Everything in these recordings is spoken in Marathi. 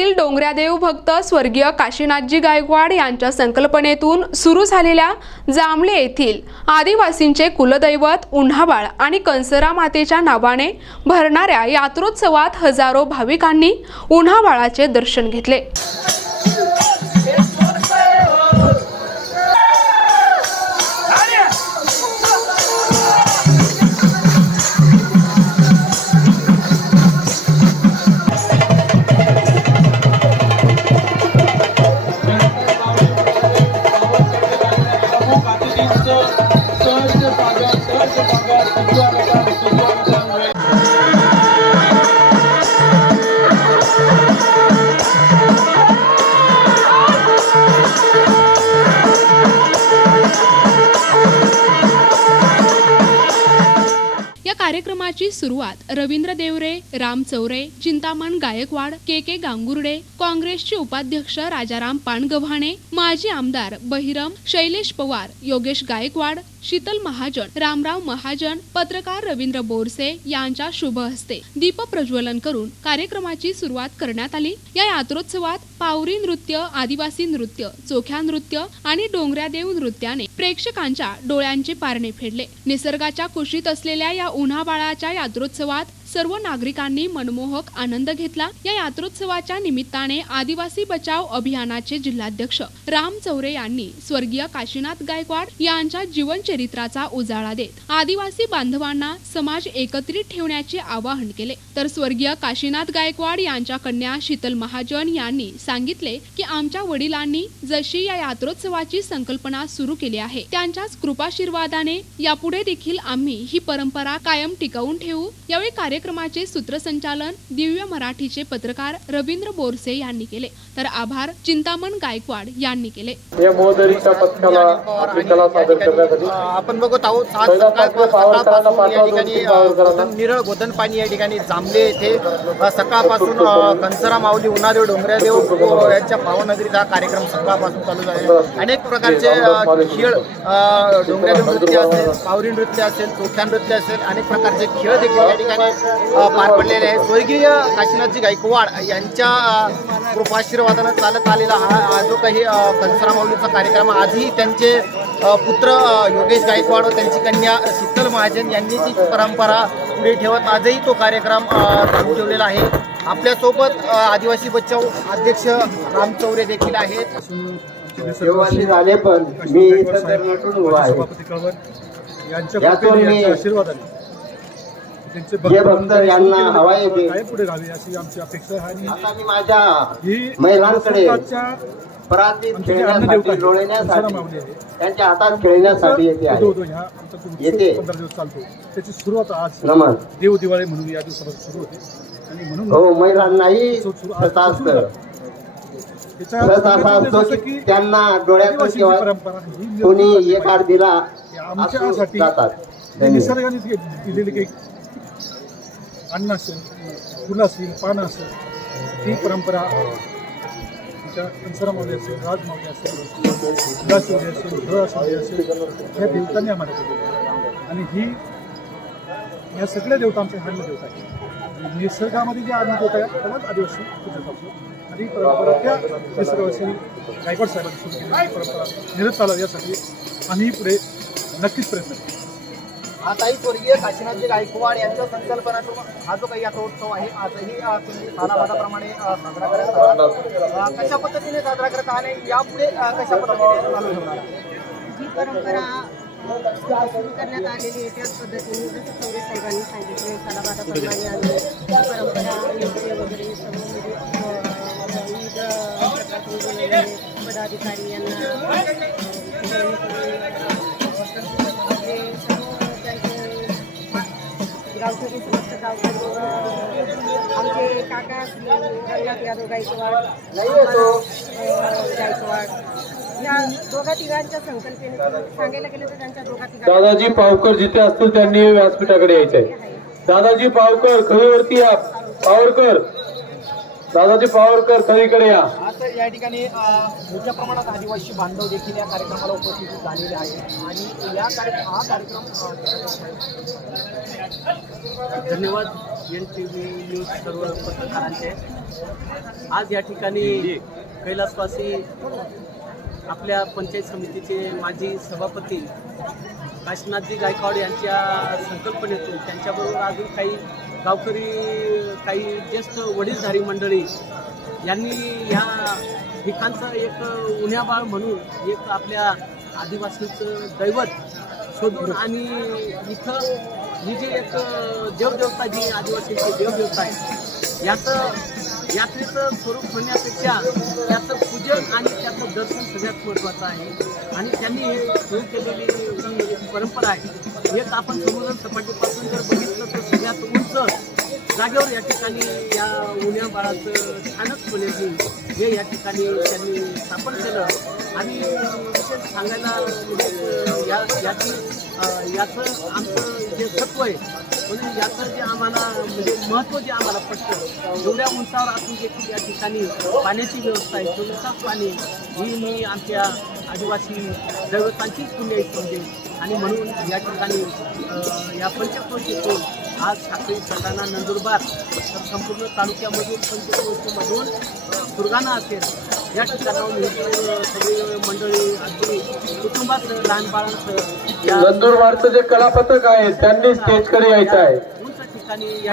पुण्यातील डोंगऱ्यादेव भक्त स्वर्गीय काशीनाथजी गायकवाड यांच्या संकल्पनेतून सुरू झालेल्या जांभळे येथील आदिवासींचे कुलदैवत उन्हाबाळ आणि कंसरा मातेच्या नावाने भरणाऱ्या यात्रोत्सवात हजारो भाविकांनी उन्हाबाळाचे दर्शन घेतले. सुरुवात रवींद्र देवरे राम चौरे चिंतामण गायकवाड के के गांगुर्डे काँग्रेसचे उपाध्यक्ष राजाराम पाणगव्हाणे माजी आमदार बहिरम शैलेश पवार योगेश गायकवाड शीतल महाजन रामराव महाजन पत्रकार रवींद्र बोरसे यांच्या शुभ हस्ते दीप प्रज्वलन करून कार्यक्रमाची सुरुवात करण्यात आली. या यात्रोत्सवात पावरी नृत्य आदिवासी नृत्य चोख्या नृत्य आणि डोंगऱ्यादेव नृत्याने प्रेक्षकांच्या डोळ्यांचे पारणे फेडले. निसर्गाच्या कुशीत असलेल्या या उन्हाबाळाच्या यात्रोत्सवात सर्व नागरिकांनी मनमोहक आनंद घेतला. या यात्रोत्सवाच्या निमित्ताने आदिवासी बचाव अभियानाचे जिल्हाध्यक्ष राम चौरे यांनी स्वर्गीय काशीनाथ गायकवाड यांच्या जीवनचरित्राचा उजाळा देत आदिवासी बांधवांना समाज एकत्रित ठेवण्याचे आवाहन केले. तर स्वर्गीय काशीनाथ गायकवाड यांच्या कन्या शीतल महाजन यांनी सांगितले की आमच्या वडिलांनी जशी या यात्रोत्सवाची संकल्पना सुरू केली आहे त्यांच्याच कृपाशीर्वादाने यापुढे देखील आम्ही ही परंपरा कायम टिकवून ठेवू. यावेळी कार्य कार्यक्रमाचे सूत्रसंचालन दिव्य मराठीचे पत्रकार रवींद्र बोरसे यांनी केले. तर आभार चिंतामण गायकवाड यांनी केले. या मोहदरीच्या पथकाला आपली कला सादर करण्यासाठी आपण बघत आहोत आज सकाळपासून या ठिकाणी निरळ गोदन पाणी या ठिकाणी जांभले येथे. सकाळपासून कंसरा माऊली उन्हादेव डोंगऱ्यादेव यांच्या भावनगरीत हा कार्यक्रम सकाळपासून चालू झाला आहे. अनेक प्रकारचे खेळ डोंगऱ्यादेव नृत्य असेल पावरी नृत्य असेल चोख्या नृत्य असेल अनेक प्रकारचे खेळ देखील या ठिकाणी पार पडलेले आहेत स्वर्गीय काशीनाथजी गायकवाड यांच्या कृपाशीर्वादानं चालत आलेला हा हा जो काही कंसरा माऊलीचा कार्यक्रम आजही त्यांचे पुत्र योगेश गायकवाड व त्यांची कन्या शीतल महाजन यांनी ती परंपरा पुढे ठेवत आजही तो कार्यक्रम चालू ठेवलेला आहे. आपल्यासोबत आदिवासी बचाव अध्यक्ष राम चौरे देखील आहेत. झाले पण मी इथं उभा आहे. यातून मी- आशीर्वादाने. जे भक्त यांना सुरू केलेले हवा येते. काय पुढे राहावे अशी आमची अपेक्षा आहे आणि आता मी माझ्या ही महिलांकडे स्वतःच्या परातीत आमची जी अन्नदेवता खेळण्यासाठी आहे, लोळण्यासाठी माऊली आहे. त्यांच्या हातात खेळण्यासाठी येते आहे आमचा जो उत्सव येते. पंधरा दिवस चालतो त्याची सुरुवात आज नमन देव दिवाळी म्हणून या दिवसापासून सुरू होते आणि म्हणून हो महिलांनाही असतं असा असतो की त्यांना डोळ्यातून आदिवासींची किंवा परंपरा ही निर्माण कोणी झाली एक पाहिजे. दिला जातात. निसर्गाने दिलेली काही अन्न असेल फुलं असतील पानं असेल ही परंपरा आमच्या कंसरामध्ये असेल राजमावली असेल उदासवली असेल धुळासवली असेल ह्या देवतांनी आम्हाला दिली आणि ही या सगळ्या देवतांचे आमच्या अन्न देवता आहे आणि निसर्गामध्ये जे अन्न देवता आहे त्यालाच आदिवासी आणि परंपरा त्या निसर्गावासी गायकवाड साहेबांनी सुरू केली परंपरा निरत चालावी यासाठी आम्ही पुढे नक्कीच प्रयत्न करू. आताही स्वर्गीय काशीनाथजी गायकवाड यांच्या संकल्पनातून हा जो काही यात्रोत्सव आहे आजही तुम्ही सालाबादाप्रमाणे साजरा करत आहात. कशा पद्धतीने साजरा करत आहात आणि यापुढे कशा पद्धतीने चालू ठेवणार जी परंपरा सुरू करण्यात आलेली आहे त्याच पद्धतीने जसं चौरे साहेबांनी सांगितले सालाबादाप्रमाणे आम्ही परंपरा नृत्य वगैरे सर्व म्हणजे, विविध पदाधिकारी यांना समस्त गावकरी आमचे काका रंगनाथ गायकवाड गायकवाड या दोघा तिघांच्या संकल्पने सांगायला गेलं तर त्यांच्या दोघा तिघांच्या दादाजी पावकर जिथे असतील त्यांनी व्यासपीठाकडे यायचे आहे. दादाजी पावकर खळीवरती या. पावरकर. दादाजी पावरकर खळीकडे या. आज या ठिकाणी मोठ्या प्रमाणात आदिवासी बांधव देखील या कार्यक्रमाला उपस्थित झालेले आहेत. आणि या कार्यक्रम हा कार्यक्रम धन्यवाद. एन टी व्ही न्यूज सर्व पत्रकारांचे. आज या ठिकाणी कैलासवासी आपल्या पंचायत समितीचे माजी सभापती काशीनाथजी गायकवाड यांच्या संकल्पनेतून त्यांच्याबरोबर अजून काही गावकरी काही ज्येष्ठ वडीलधारी मंडळी यांनी ह्या ठिकाणचं एक उन्हाबाळ म्हणून एक आपल्या आदिवासींचं दैवत शोधून आणि इथं ही जी एक देवदेवता जी आदिवासीची देवदेवता आहे याचं यात्रेचं स्वरूप होण्यापेक्षा त्याचं पूजन आणि त्याचं दर्शन सगळ्यात महत्त्वाचं आहे. आणि त्यांनी हे सुरू केलेली परंपरा आहे एक आपण समुद्र सपाटीपासून जर बघितलं तर सगळ्यात उंच जागेवर या ठिकाणी या उन्या बाळाचं छानच होण्याची हे या ठिकाणी त्यांनी स्थापन केलं. आणि विशेष सांगायला म्हणजे या याची याचं आमचं जे सत्व आहे म्हणून याचं जे आम्हाला म्हणजे महत्त्व जे आम्हाला पटतं एवढ्या उंचावर असून देखील या ठिकाणी पाण्याची व्यवस्था आहे चोवीस पाणी ही मी आमच्या आदिवासी दैवतांचीच पुण्य समजेल. आणि म्हणून या ठिकाणी या पंचक्रोशीतून आज साखळी सटाणा नंदुरबार तर संपूर्ण तालुक्यामधून पंचक्रोशीमधून सुरगाणा असेल या ठिकाणाहून सगळी मंडळी अगदी लहान नंदुरबारचं जे कलापथक आहे त्यांनी स्टेजकडे यायचं आहे.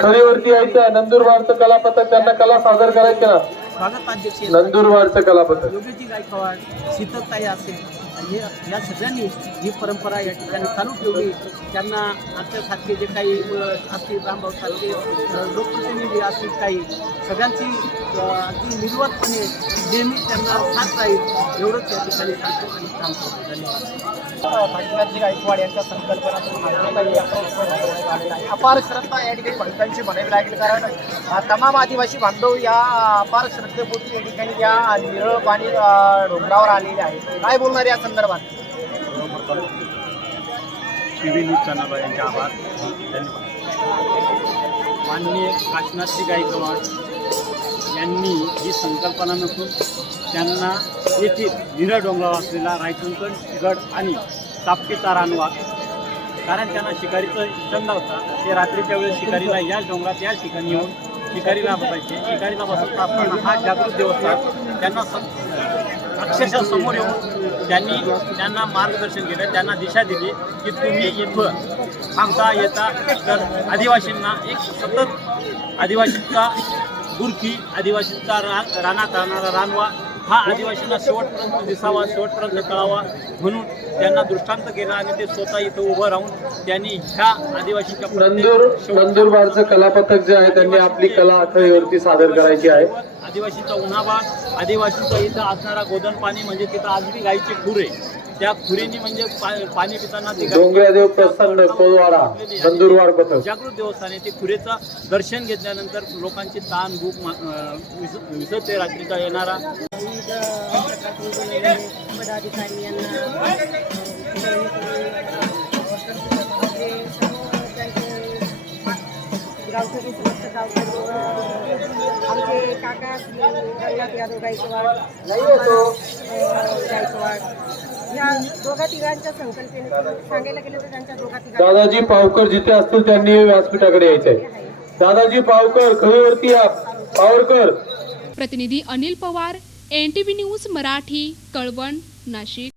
खरीवरती यायचं आहे. नंदुरबारचं कलापथक त्यांना कला सादर करायची नंदुरबारचं कलापथक. योगीजी गायकवाड शीतलताई असेल आणि हे या सगळ्यांनी ही परंपरा या ठिकाणी चालू ठेवली. त्यांना आमच्यासारखे जे काही असतील रामभाऊ सारखे लोकप्रतिनिधी असतील काही सगळ्यांची अगदी निर्वतपणे नेहमी त्यांना साथ राहील एवढंच या ठिकाणी सांगतो आणि थांबतो. धन्यवाद. काशीनाथजी गायकवाड यांच्या संकल्पनातून अपार श्रद्धा या ठिकाणी भक्तांची म्हणावी लागेल कारण तमाम आदिवासी बांधव या अपार श्रद्धेपोटी या ठिकाणी या निरळ पाणी डोंगरावर आलेले आहेत. काय बोलणार या संदर्भात? टी व्ही न्यूज चॅनल यांचे आभार धन्यवाद. माननीय काशनाथजी गायकवाड यांनी ही संकल्पना नसून त्यांना येथील निरा डोंगरावर असलेला रायचंकण गड आणि तापकेचा रानवा. कारण त्यांना शिकारीचा छंद होता. ते रात्रीच्या वेळेस शिकारीला याच डोंगरात याच ठिकाणी येऊन शिकारीला बसायचे. शिकारीला बसत असताना हा जागृत देवस्थान त्यांना स अक्षरशः समोर येऊन त्यांनी त्यांना मार्गदर्शन केलं. त्यांना दिशा दिली की तुम्ही इथं थांबता येता. तर आदिवासींना एक सतत आदिवासींचा गुरखी आदिवासींचा रा रानात राहणारा रानवा हा आदिवासींना शेवटपर्यंत दिसावा शेवटपर्यंत कळावा म्हणून त्यांना दृष्टांत केला आणि ते स्वतः इथं उभं राहून त्यांनी ह्या आदिवासीच्या नंदूर नंदुरबारचं कलापथक जे आहे त्यांनी आपली कला खरीवरती सादर करायची आहे. आदिवासीचा उन्हाबा आदिवासीचा इथं असणारा गोदन पाणी म्हणजे तिथं आज बी गाईचे खुरे त्या खुरीनी म्हणजे पा- पाणी पिताना ते डोंगरादेव प्रसन्न कोलवाडा नंदुरबार पथक. जागृत देवस्थान आहे ते खुरेचं दर्शन घेतल्यानंतर लोकांची ताण भूक विसरते रात्रीचा येणारा. पदाधिकारी गावकरी समस्त गावकरी आमचे काका रंगनाथ यादव गायकवाड गायकवाड. ह्या दोघा तिघांच्या संकल्पनेतून सांगायला गेलं तर त्यांच्या दोघा तिघांच्या दादाजी पावकर जिथे असतील त्यांनी व्यासपीठाकडे यायचं आहे दादाजी पावकर खळीवरती या. पावरकर. प्रतिनिधी Anil Pawar N T V news Marathi Kalwan Nashik.